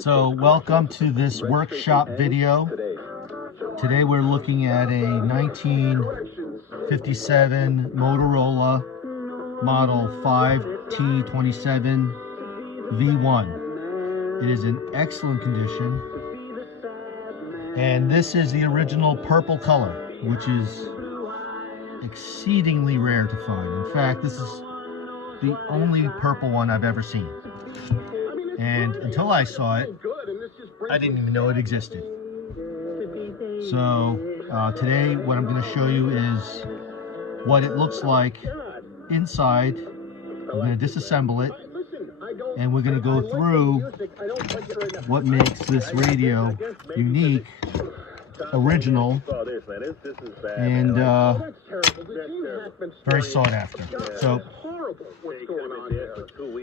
So welcome to this workshop video. Today we're looking at a 1957 Motorola model 5T27V-1. It is in excellent condition. And this is the original purple color, which is exceedingly rare to find. In fact, this is the only purple one I've ever seen. And until I saw it, I didn't even know it existed. So today what I'm going to show you is what it looks like inside. I'm going to disassemble it, and we're going to go through what makes this radio unique, original, and very sought after. So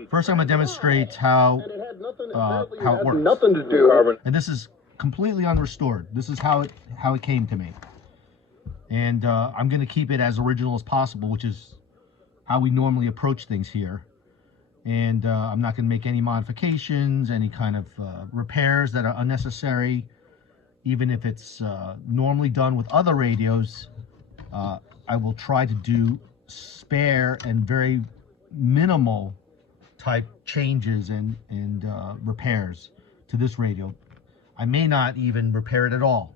first I'm going to demonstrate how it works. Nothing to do. And this is completely unrestored. This is how it came to me. And I'm going to keep it as original as possible, which is how we normally approach things here. And I'm not going to make any modifications, any kind of repairs that are unnecessary. Even if it's normally done with other radios, I will try to do spare and very minimal type changes and repairs to this radio. I may not even repair it at all,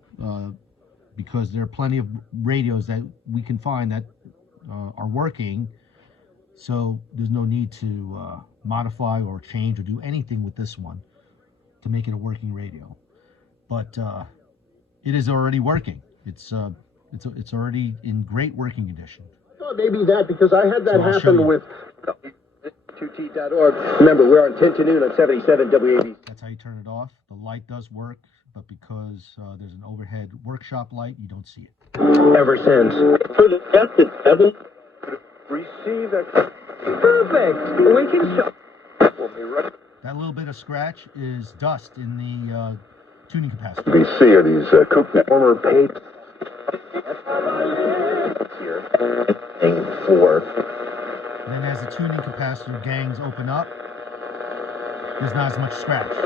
because there are plenty of radios that we can find that are working. So there's no need to modify or change or do anything with this one to make it a working radio. But it is already working. It's already in great working condition. Maybe that, because I had that happen with 2T.org. Remember, we're on 10 to noon on 77 WAB. That's how you turn it off. The light does work, but because there's an overhead workshop light, you don't see it. Ever since. For the test at 7, receive a... Perfect! We can show... That little bit of scratch is dust in the tuning capacitor. BC are these former paid... Here. Four. Then as the tuning capacitor gangs open up, there's not as much scratch. So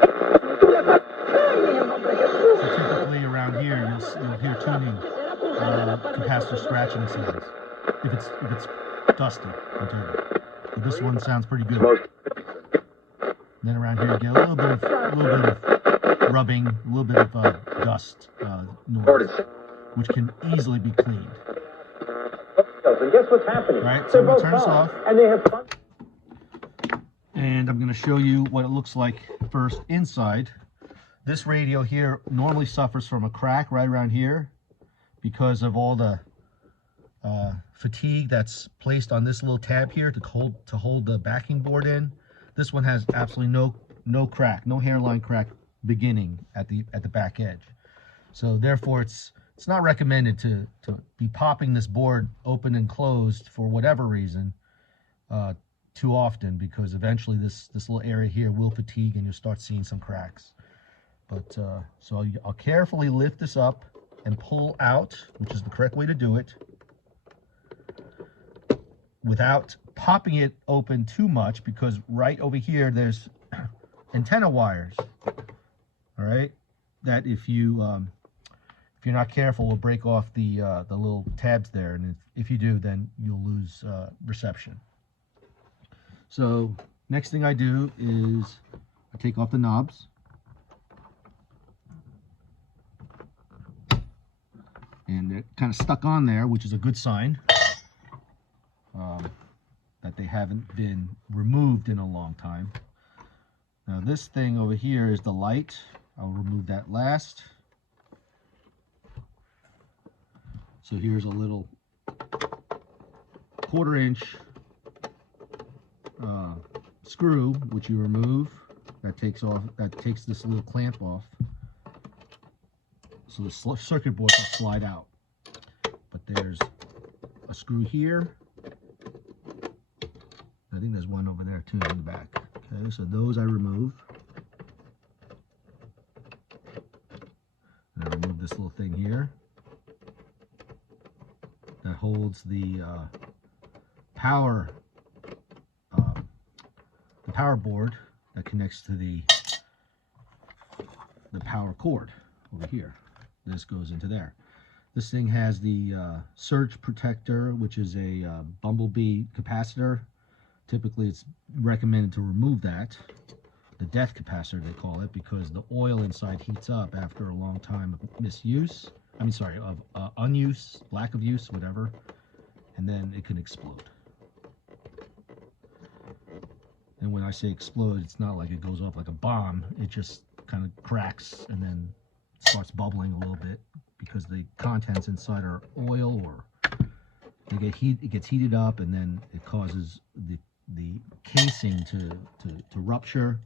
typically around here, you'll hear tuning capacitor scratching sounds if it's dusty and dirty. But this one sounds pretty good. Then around here you get a little bit of rubbing, a little bit of dust noise, which can easily be cleaned. And guess what's happening? Right, so I'm going to turn this off. And they have fun. And I'm going to show you what it looks like first inside. This radio here normally suffers from a crack right around here because of all the fatigue that's placed on this little tab here to hold the backing board in. This one has absolutely no crack, no hairline crack beginning at the back edge. So therefore it's not recommended to be popping this board open and closed for whatever reason too often, because eventually this little area here will fatigue and you'll start seeing some cracks. But so I'll carefully lift this up and pull out, which is the correct way to do it, without popping it open too much, because right over here there's antenna wires, all right, that if you're not careful will break off the little tabs there, and if you do, then you'll lose reception. So next thing I do is I take off the knobs, and they're kind of stuck on there, which is a good sign that they haven't been removed in a long time. Now this thing over here is the light. I'll remove that last. So here's a little 1/4 inch screw, which you remove. That takes this little clamp off, so the circuit board will slide out. But there's a screw here. I think there's one over there too in the back. Okay, so those I remove. And I remove this little thing here that holds the power board that connects to the power cord over here. This goes into there. This thing has the surge protector, which is a bumblebee capacitor. Typically, it's recommended to remove that. The death capacitor, they call it, because the oil inside heats up after a long time of misuse. I mean, sorry, of unuse, lack of use, whatever, and then it can explode. And when I say explode, it's not like it goes off like a bomb. It just kind of cracks and then starts bubbling a little bit because the contents inside are oil, or they get heat. It gets heated up, and then it causes the casing to rupture.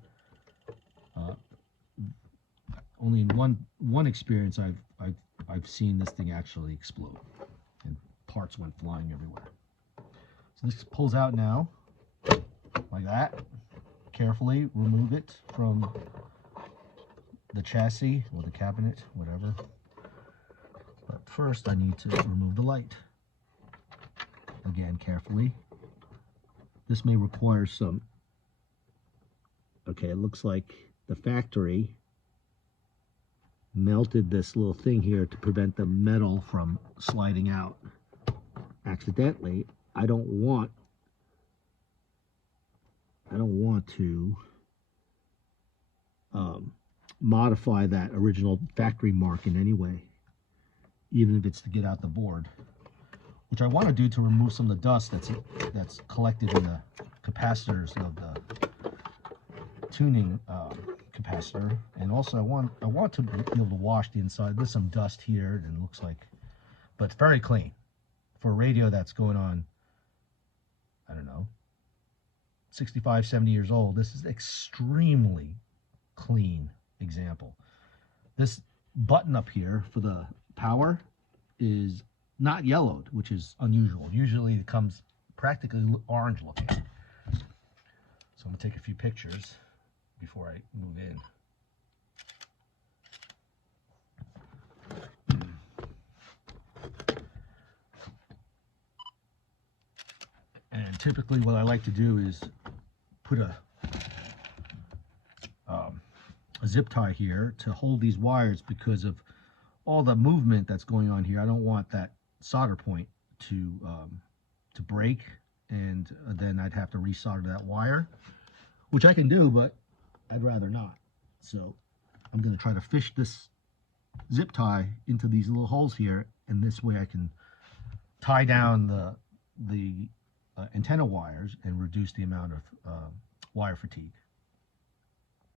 Only in one experience I've seen this thing actually explode, and parts went flying everywhere. So this pulls out now, like that. Carefully remove it from the chassis or the cabinet, whatever. But first I need to remove the light. Again, carefully. This may require some... Okay, it looks like the factory melted this little thing here to prevent the metal from sliding out accidentally. I don't want to modify that original factory mark in any way, even if it's to get out the board, which I want to do to remove some of the dust that's collected in the capacitors of the tuning capacitor. And also I want to be able to wash the inside. There's some dust here, and it looks like, but it's very clean for a radio that's going on, I don't know, 65, 70 years old. This is extremely clean example. This button up here for the power is not yellowed, which is unusual. Usually it comes practically orange looking. So I'm gonna take a few pictures before I move in. And typically what I like to do is put a zip tie here to hold these wires, because of all the movement that's going on here. I don't want that solder point to break, and then I'd have to resolder that wire, which I can do, but I'd rather not. So I'm going to try to fish this zip tie into these little holes here, and this way I can tie down the antenna wires and reduce the amount of wire fatigue.